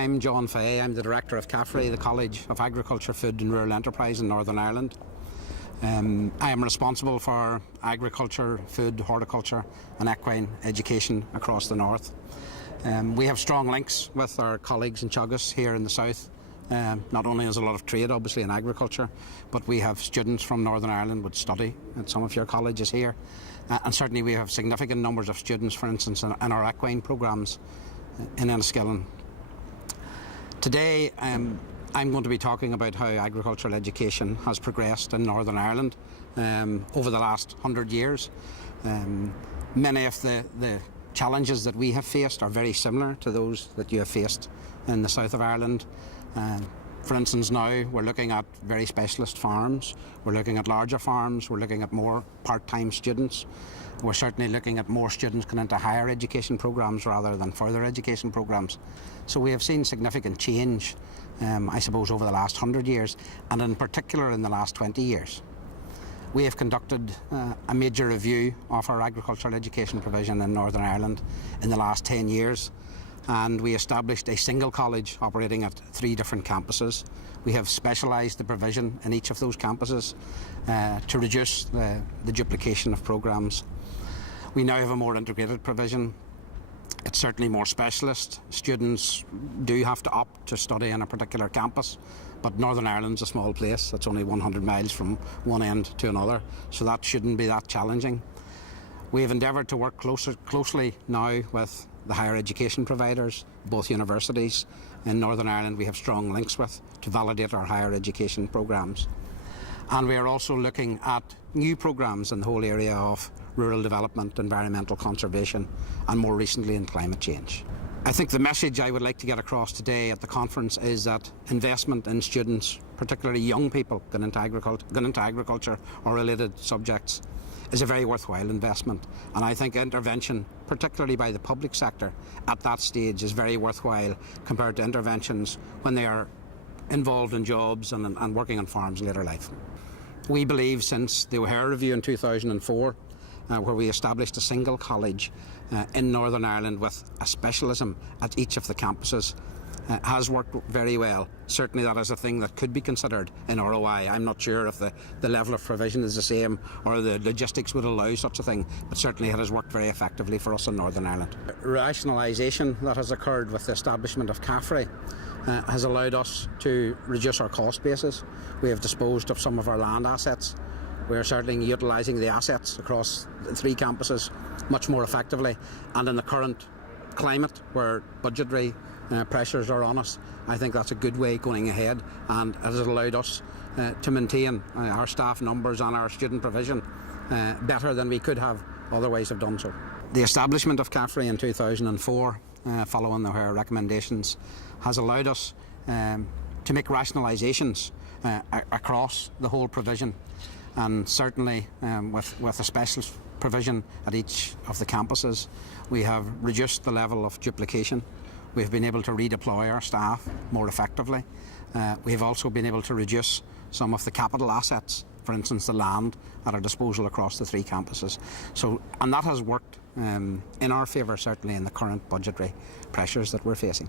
I'm John Fay. I'm the Director of CAFRE, the College of Agriculture, Food and Rural Enterprise in Northern Ireland. I am responsible for agriculture, food, horticulture and equine education across the north. We have strong links with our colleagues in Teagasc here in the south. Not only is a lot of trade obviously in agriculture, but we have students from Northern Ireland would study at some of your colleges here. And certainly we have significant numbers of students, for instance, in our equine programmes in Enniskillen. Today I'm going to be talking about how agricultural education has progressed in Northern Ireland over the last 100 years. Many of the challenges that we have faced are very similar to those that you have faced in the south of Ireland. For instance, now we're looking at very specialist farms, we're looking at larger farms, we're looking at more part-time students. We're certainly looking at more students going into higher education programmes rather than further education programmes. So we have seen significant change, I suppose, over the last 100 years, and in particular in the last 20 years. We have conducted a major review of our agricultural education provision in Northern Ireland in the last 10 years. And we established a single college operating at 3 different campuses. We have specialised the provision in each of those campuses to reduce the duplication of programmes. We now have a more integrated provision. It's certainly more specialist. Students do have to opt to study on a particular campus, but Northern Ireland's a small place. It's only 100 miles from one end to another, so that shouldn't be that challenging. We have endeavoured to work closely now with the higher education providers, both universities in Northern Ireland we have strong links with, to validate our higher education programmes. And we are also looking at new programmes in the whole area of rural development, environmental conservation and more recently in climate change. I think the message I would like to get across today at the conference is that investment in students, particularly young people going into agriculture or related subjects, is a very worthwhile investment, and I think intervention, particularly by the public sector at that stage, is very worthwhile compared to interventions when they are involved in jobs and working on farms in later life. We believe since the O'Hare Review in 2004, where we established a single college in Northern Ireland with a specialism at each of the campuses, has worked very well. Certainly that is a thing that could be considered in ROI. I'm not sure if the level of provision is the same or the logistics would allow such a thing, but certainly it has worked very effectively for us in Northern Ireland. Rationalisation that has occurred with the establishment of CAFRE has allowed us to reduce our cost basis. We have disposed of some of our land assets. We are certainly utilising the assets across the 3 campuses much more effectively, and in the current climate where budgetary pressures are on us, I think that's a good way going ahead, and it has allowed us to maintain our staff numbers and our student provision better than we could have otherwise have done so. The establishment of CAFRE in 2004, following the O'Hare recommendations, has allowed us to make rationalisations across the whole provision, and certainly with a specialist provision at each of the campuses, we have reduced the level of duplication. We've been able to redeploy our staff more effectively. We have also been able to reduce some of the capital assets, for instance the land at our disposal across the 3 campuses. And that has worked in our favour, certainly in the current budgetary pressures that we're facing.